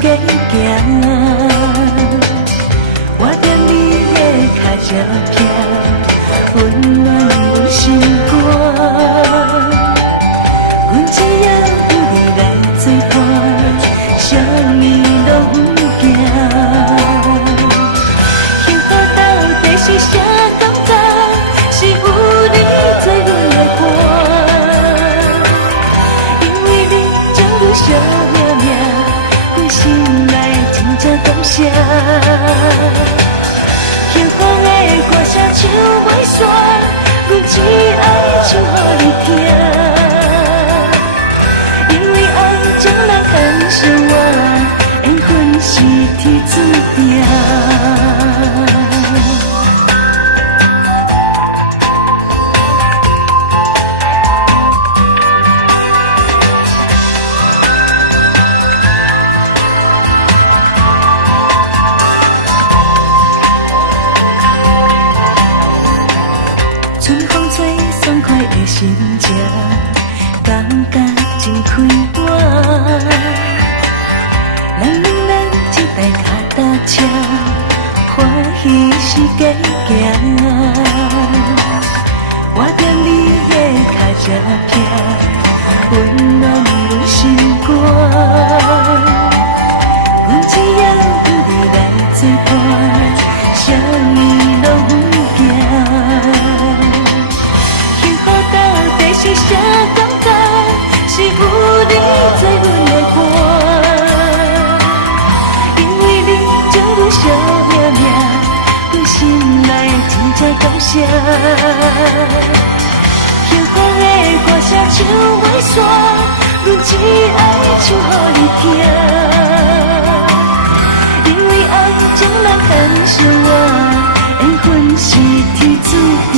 加行。我踮你的脚才行，温暖阮心肝。阮只要有你来作伴，啥物拢不惊。幸福到底是啥感觉？是有你做阮的伴，因为你将阮惜命命，阮心内真正感谢。幸福的歌声唱袂煞，阮只爱唱予你听。因为爱将人牵相偎，缘分是天注定。春风吹爽快的心情，感觉真开朗。咱一台脚踏车，欢喜是加行。我踮你的脚才行，温暖阮心肝。阮只要有你来作伴，啥物拢不惊。幸福到底是啥感觉？是有你做阮的伴，因为你将阮惜命命，阮心内真正感谢。幸福的歌声唱袂煞，阮只爱唱予你听。因为爱将人牵相偎，缘分是天注定。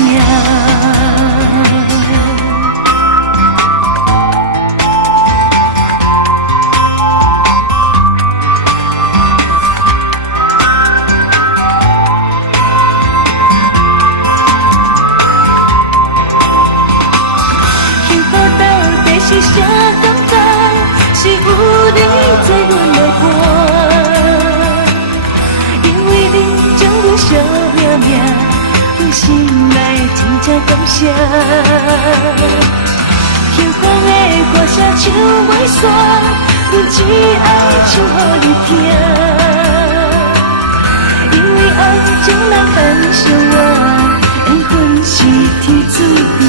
是啥感觉？是有你做阮的伴，因为你将阮惜命命，阮心内真正感谢。幸福的歌声唱袂煞，阮只爱唱予你听。因为爱将人牵相偎，缘分是天注定。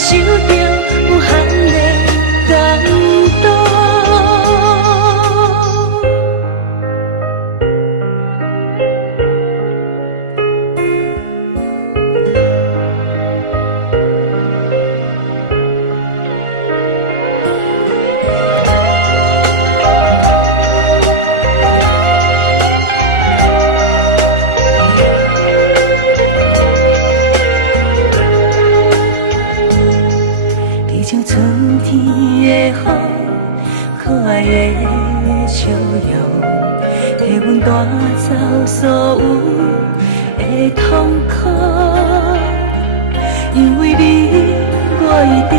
受着有限的感动。的风，可爱的笑容，替阮带走所有的痛苦。因为你，我一定